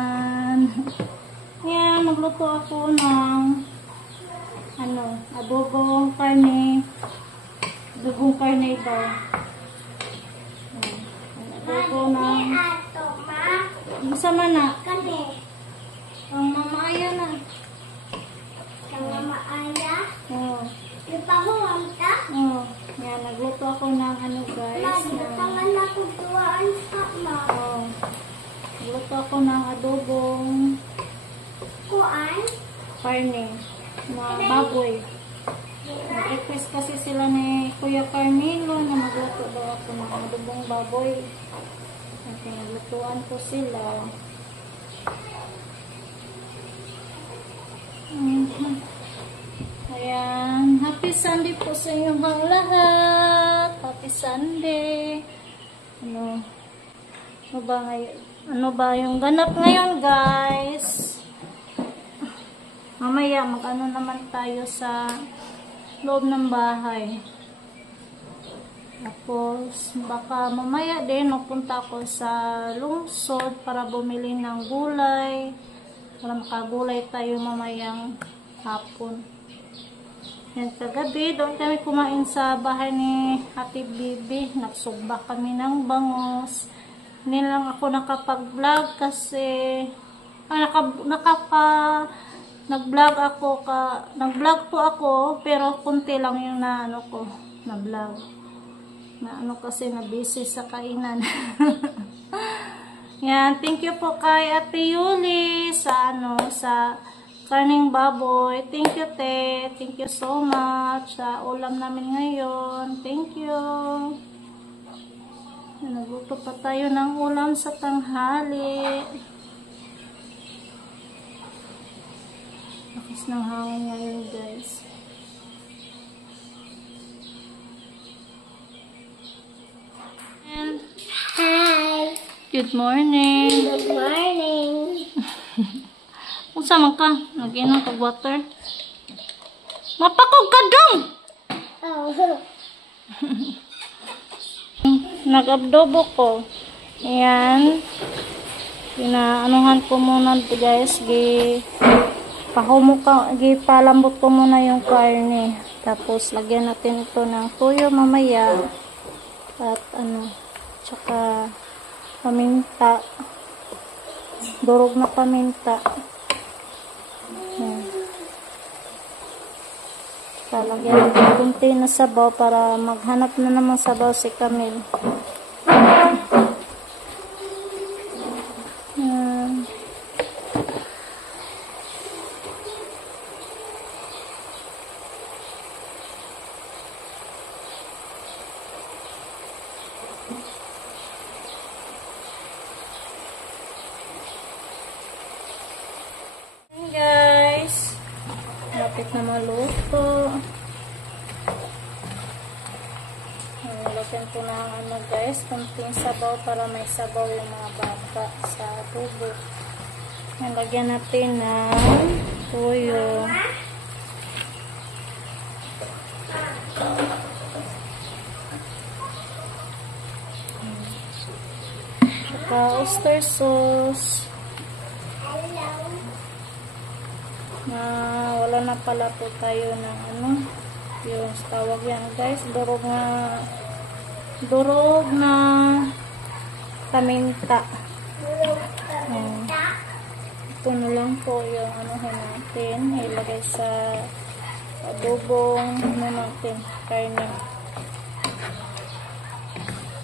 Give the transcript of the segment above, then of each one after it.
Ayan. Ayan, magluto ako ng adobong karne. Adobong karne daw. Adobo ng... Masama na. Ang mamaaya na. Ang mamaaya? Oo. Ipahuwang ka? Oo. Ayan, nagluto ako ng guys. Naglutangan ako duwaan sa ma. Oo. Nagluto ako ng adobong Kuan? karne na baboy. Nag-request kasi sila ni Kuya Carmelo na magluto daw ako ng adobong baboy. At pinaglutuan ko sila. Ayan. Happy Sunday po sa inyong lahat. Happy Sunday. Ano ba yung ganap ngayon, guys? Mamaya, mag-ano naman tayo sa loob ng bahay. Tapos, baka mamaya din magpunta ako sa lungsod para bumili ng gulay. Para makagulay tayo mamayang hapon. Yan, kagabi, doon kami kumain sa bahay ni Ate Bibi. Nagsugba kami ng bangos. Hindi lang ako nakapag-vlog kasi nag-vlog po ako pero konti lang yung na-vlog. Kasi na-busy sa kainan. Yan, thank you po kay Ate Yuli sa karning baboy. Thank you, te. Thank you so much sa ulam namin ngayon. Thank you. Nagluto pa tayo ng ulam sa tanghali. Lakas ng hangin ngayon, guys. And Hi! good morning. Good morning! Unsa man ka? Nag-inom kag water? Mapakog ka dong! Oh. Nag-abdobo ko. Ayan. Pinaanuhan ko muna, guys. Palambot ko muna yung karne. Tapos, lagyan natin ito ng tuyo mamaya. At tsaka paminta. Durog na paminta. Lagyan natin kunti na sabaw para maghanap na naman sabaw si Camille. Guys, lapit na maluto. Lagyan ko ng guys, kunting sabaw para may sabaw yung mga bata sa tubo. Lagyan natin ng tuyo. Saka oyster sauce. Wala na pala po tayo ng yung tawag yan, guys, durog na paminta. Ito na lang po yung natin ilagay sa adobong natin karne,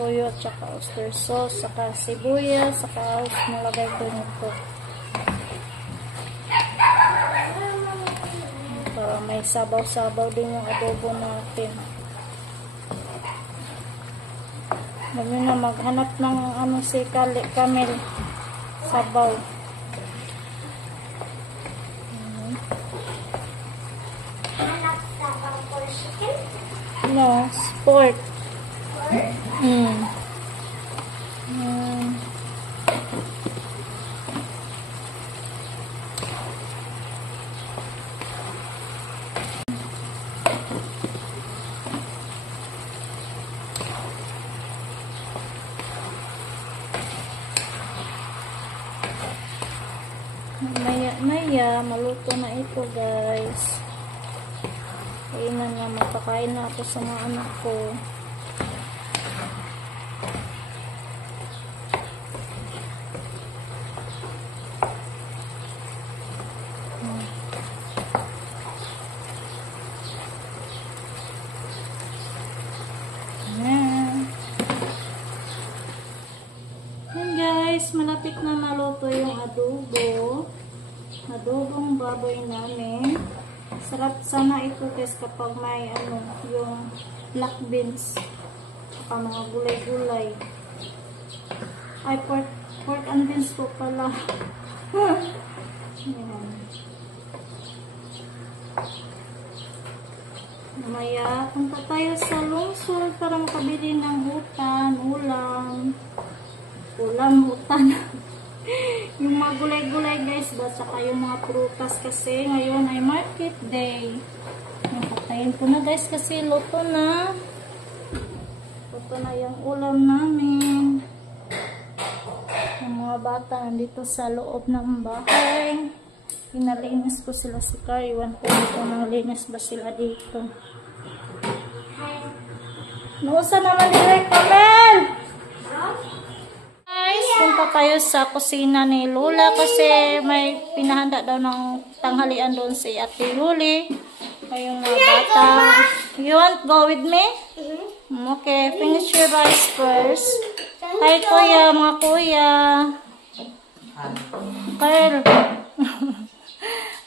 toyo at saka oyster sauce, saka sibuyas, saka nalagay ko nito para may sabaw-sabaw din yung adobo natin. Huwag na maghanap ng si Camille sabaw. No, sport. Maya, maluto na ito guys. Kainan nga, magpakain na ako sa mga anak ko. Guys, malapit na maluto yung adobong baboy namin. Sarap sana ito guys kapag may yung black beans saka mga gulay-gulay. Ay, pork and beans po pala. Ayan. Mamaya punta tayo sa lungsod para makabili ng ulam-hutan. Yung mga gulay-gulay guys ba, saka yung mga prutas kasi ngayon ay market day. Napatayin ko na guys kasi luto na yung ulam namin. Yung mga bata nandito sa loob ng bahay, pinalinis ko sila si Carl. Iwan ko dito nang linis ba sila dito. Nausa naman direct Kamel! Guys, punta tayo sa kusina ni Lola kasi may pinahanda daw ng tanghalian doon si Ate Luli. Ayong mga bata. You want go with me? Okay, finish your rice first. Hi kuya, mga kuya. Carl.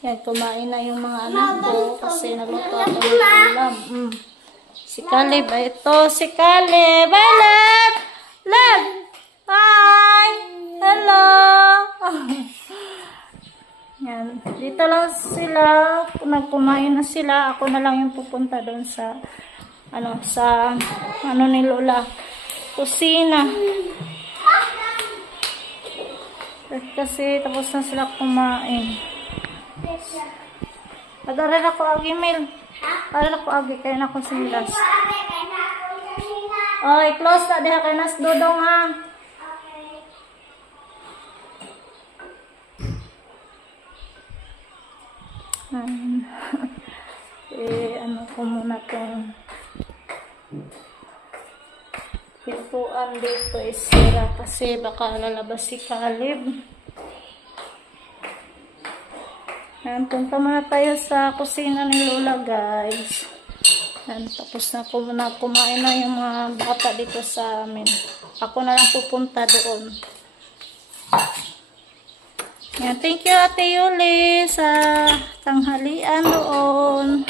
Yan, kumain na yung mga anak ko kasi nagluto ako ng ulam. Si Caleb, ito si Caleb. Hi, Lab! Lab! Hi! Hello! Yan. Dito lang sila. Nagkumain na sila. Ako na lang yung pupunta doon sa ni Lola. Kusina. Kasi tapos na sila kumain. Padaran ako agi, Mel. Padaran ako agi. Kaya na ako silas. Oy, close na. Diha kay nas dodong ha. Ko muna itong pintuan dito isira kasi baka lalabas si Caleb. Yan, punta muna tayo sa kusina ni Lola guys. Yan, tapos na kumain na yung mga bata dito sa amin. Ako na lang pupunta doon. Yan, thank you Ate Yuli sa tanghalian doon.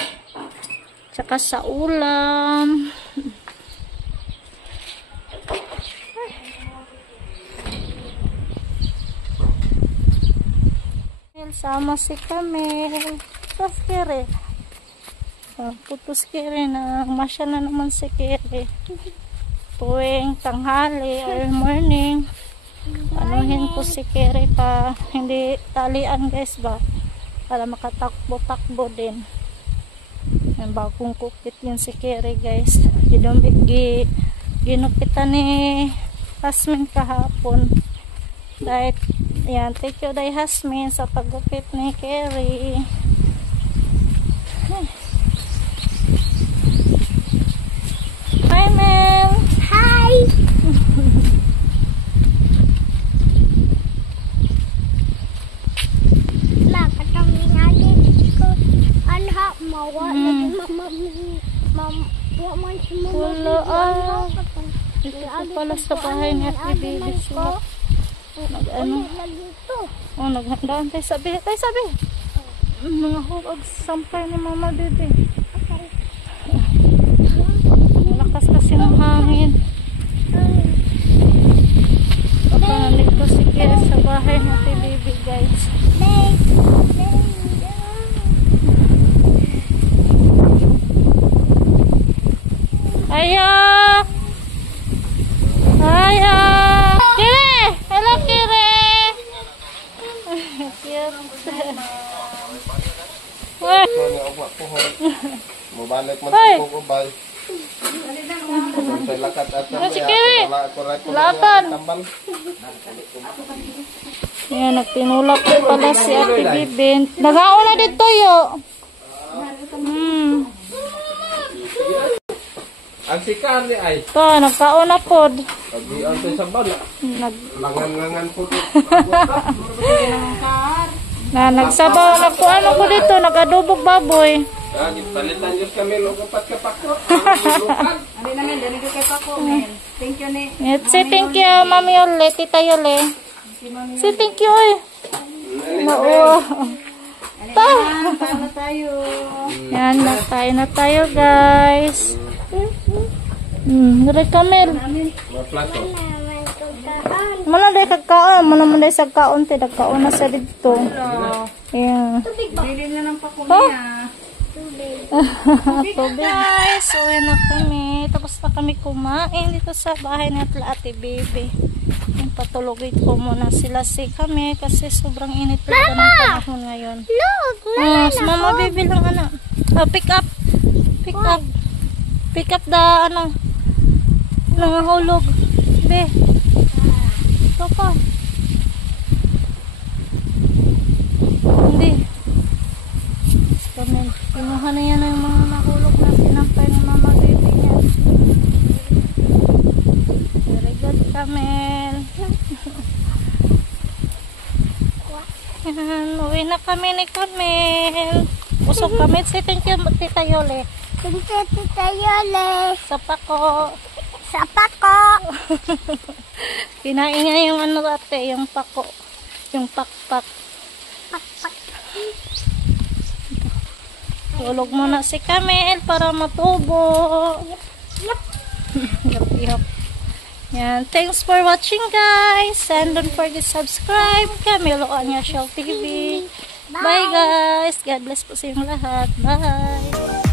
Tsaka sa ulam. Sama si Kamel. Putos kere. Putos kere na. Masya na naman si kere. Tuwing tanghali or morning. Anuhin ko si kere pa. Hindi talian guys ba. Para makatakbo-takbo din. Yung bagong kupit yun si kere guys. Ginupitan ni Hasmin kahapon. Dahil yan, thank you day Hasmin sa paggupit ni Kerry. Hi Mel! Hi! Nakatangin natin ko anha mawa man si Wala dito pala sa bahay ni Ate Baby sila. Naghandaan tayo sabi. Mga hubag sampay ni Mama Bebe. Malakas kasi ng hangin. Baka nandito si Kira sa bahay ni Ate Baby guys. Ayo! Kire! Hello Kire! Mabalik man ko ko bay. Sa lakat at Latan! Ayan, nagtinulak po pala si Ate Bibin. Nagaon na dito yo. Ang sikan ni ay. Ito, nagkaon na po. Sabi ang sa bala. Langan-langan po. Nagsabaw na po ano ko dito. Nag-adobog baboy. Lagi palitan jud kami logapat ka pako. Abi namin dali ko kay Pako men. Thank you ni. Say thank you, Mami Yole, Tita Yole. Say thank you, oy. Oo. Paano tayo? Yan, na tayo, guys. Dari Kamel. Maplato. Mana day kagkaon, mana man day sagkaon te dagkaon na sa dito. Ayan. Dili na ng Pako niya. Tubig. Guys, uwi na kami. Tapos na kami kumain dito sa bahay ni Ate Baby. Patulogin ko muna sila kami kasi sobrang init talaga ng panahon ngayon. Look, Si Mama Baby lang anak. Pick up. Pick up. Pick up the nangahulog. Be. Ito pa. Hindi. Kami. Kinuha na yan ang mga nahulog na sinampay ni Mama Baby niya. Very good, Kamel. Yan, uwi na kami ni Kamel. Usok kami. Say thank you, Tita Yole. Thank you, Tita Yole. Sa pako. Sa Pako. Kinain niya yung ano ate, yung pako. Yung pakpak. Tulog muna si Kamel para matubo. Yup. Yan. Thanks for watching, guys. And don't forget to subscribe. Camilo Anya Shell TV. Bye, guys. God bless po sa inyong lahat. Bye.